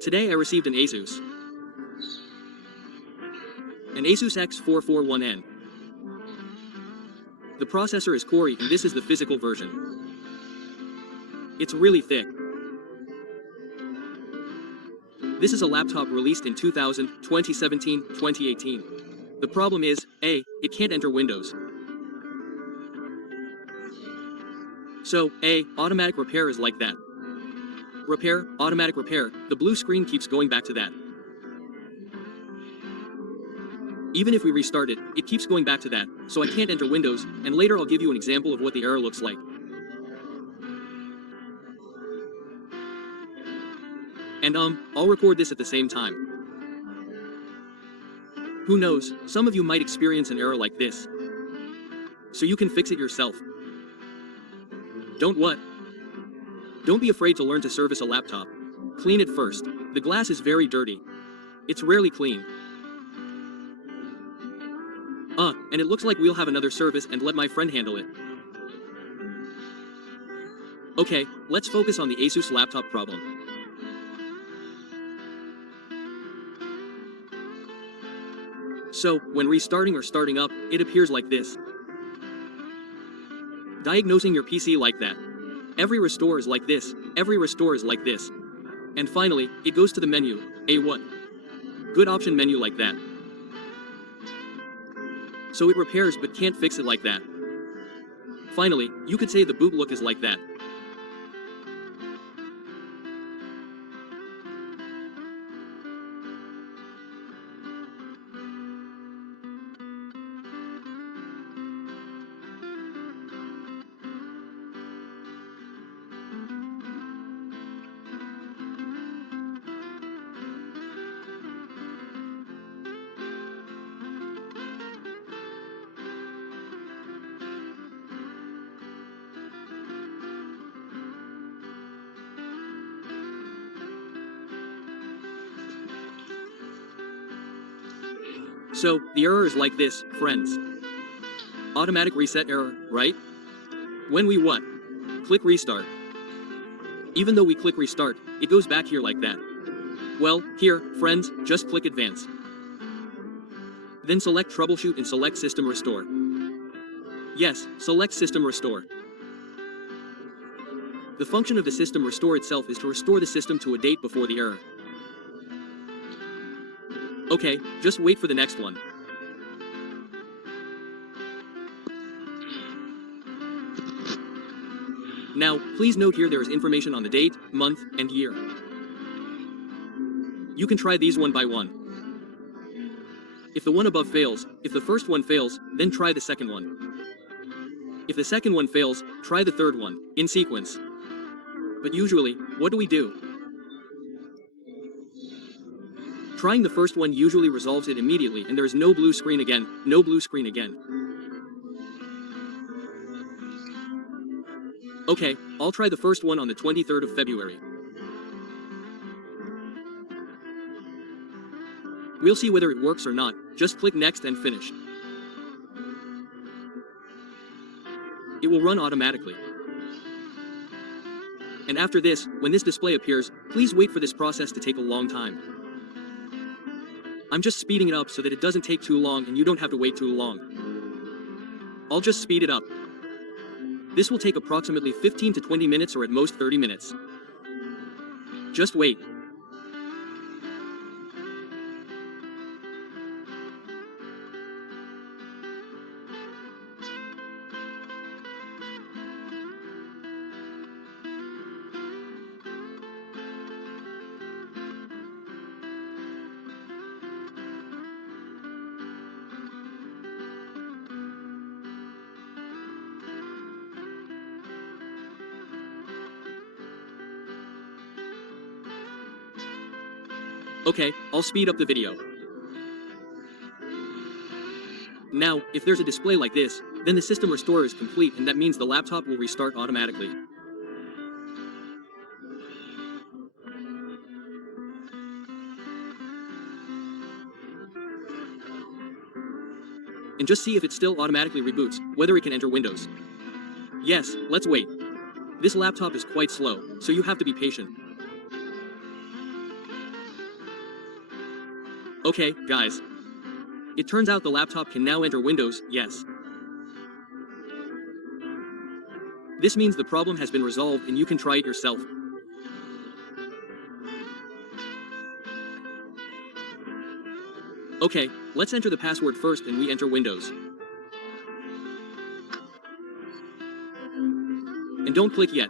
Today I received an Asus X441N. The processor is Core and this is the physical version. It's really thick. This is a laptop released in 2000, 2017, 2018. The problem is, A, it can't enter Windows. So, A, automatic repair is like that. Repair, automatic repair, the blue screen keeps going back to that. Even if we restart it, it keeps going back to that, so I can't enter Windows, and later I'll give you an example of what the error looks like. And I'll record this at the same time. Who knows, some of you might experience an error like this. So you can fix it yourself. Don't what? Don't be afraid to learn to service a laptop. Clean it first. The glass is very dirty. It's rarely clean. And it looks like we'll have another service and let my friend handle it. Okay, let's focus on the Asus laptop problem. So, when restarting or starting up, it appears like this. Diagnosing your PC like that. Every restore is like this, every restore is like this. And finally, it goes to the menu, a what? Good option menu like that. So it repairs but can't fix it like that. Finally, you could say the boot look is like that. So, the error is like this, friends. Automatic reset error, right? When we what? Click restart. Even though we click restart, it goes back here like that. Well, here, friends, just click advance. Then select troubleshoot and select system restore. Yes, select system restore. The function of the system restore itself is to restore the system to a date before the error. Okay, just wait for the next one. Now, please note here there is information on the date, month, and year. You can try these one by one. If the one above fails, if the first one fails, then try the second one. If the second one fails, try the third one, in sequence. But usually, what do? Trying the first one usually resolves it immediately and there is no blue screen again, no blue screen again. Okay, I'll try the first one on the 23rd of February. We'll see whether it works or not, just click next and finish. It will run automatically. And after this, when this display appears, please wait for this process to take a long time. I'm just speeding it up so that it doesn't take too long and you don't have to wait too long. I'll just speed it up. This will take approximately 15 to 20 minutes or at most 30 minutes. Just wait. Okay, I'll speed up the video. Now, if there's a display like this, then the system restore is complete and that means the laptop will restart automatically. And just see if it still automatically reboots, whether it can enter Windows. Yes, let's wait. This laptop is quite slow, so you have to be patient. Okay, guys. It turns out the laptop can now enter Windows, yes. This means the problem has been resolved and you can try it yourself. Okay, let's enter the password first and we enter Windows. And don't click yet.